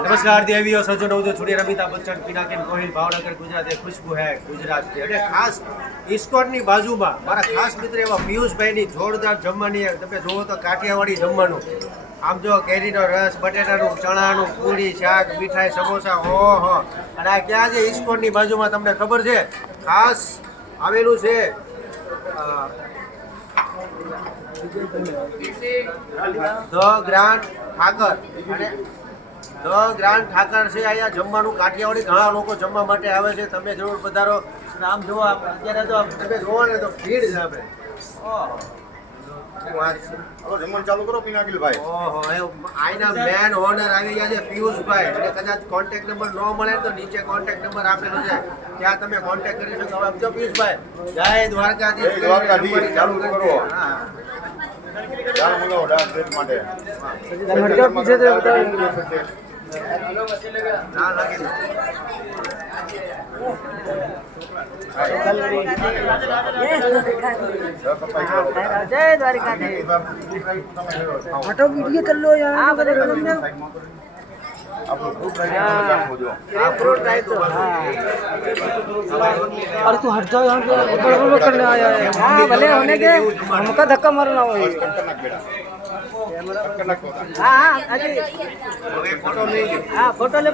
નમસ્કાર દેવીઓ સજ્જનો છોડી અમિતાભ બચ્ચન પિનાકિન ગોહિલ ભાવનગર ગુજરાત એ ખુશ્બુ હે ગુજરાત છે એટલે ખાસ ઇસ્કોનની બાજુમાં મારા ખાસ મિત્ર એવા પિયુષભાઈની જોરદાર જમવાની તમે જુઓ તો કાઠિયાવાડી જમવાનું આમ જો કેરીનો રસ બટેટાનું ચણાનું પૂરી શાક મીઠાઈ સમોસા ઓહો અને આ ક્યાં છે ઇસ્કોનની બાજુમાં તમને ખબર છે ખાસ આવેલું છે ધ ગ્રાન્ડ ઠાકર અને ધ ગ્રાન્ડ ઠાકર છે અહીંયા જમવાનું કાઠિયાવાડી ઘણા લોકો જમવા માટે આવે છે તમે જરૂર પધારો આમ જુઓ અત્યારે તો તમે જુઓ ને તો ભીડ છે આપણે જમવાનું ચાલુ કરો પિનાકિલભાઈ. ઓહો આઈના મેન ઓનર આવી ગયા છે પિયુષભાઈ એટલે કદાચ કોન્ટેક્ટ નંબર ન મળે તો નીચે કોન્ટેક્ટ નંબર આપેલો છે ત્યાં તમે કોન્ટેક્ટ કરી શકો હવે જો પિયુષભાઈ જય દ્વારકાધીશ ચાલુ કરો. દાળ મંગાવો દાળ પ્લેટ માટે. ના લાગે જય દ્વારકાધીશ ફોટો વિડીયો कर लो यार આ બધે કલમ ને આપણું ફૂડ રાઈટ જો આ ફ્રૂટ રાઈટ તો अरे तू हट जाओ यहाँ पे बड़बड़ करने आया है हाँ भले होने के हमका धक्का मारना हो કલાક બેડા हाँ हाँ अजय હવે ફોટો લઈ લો हाँ फोटो ले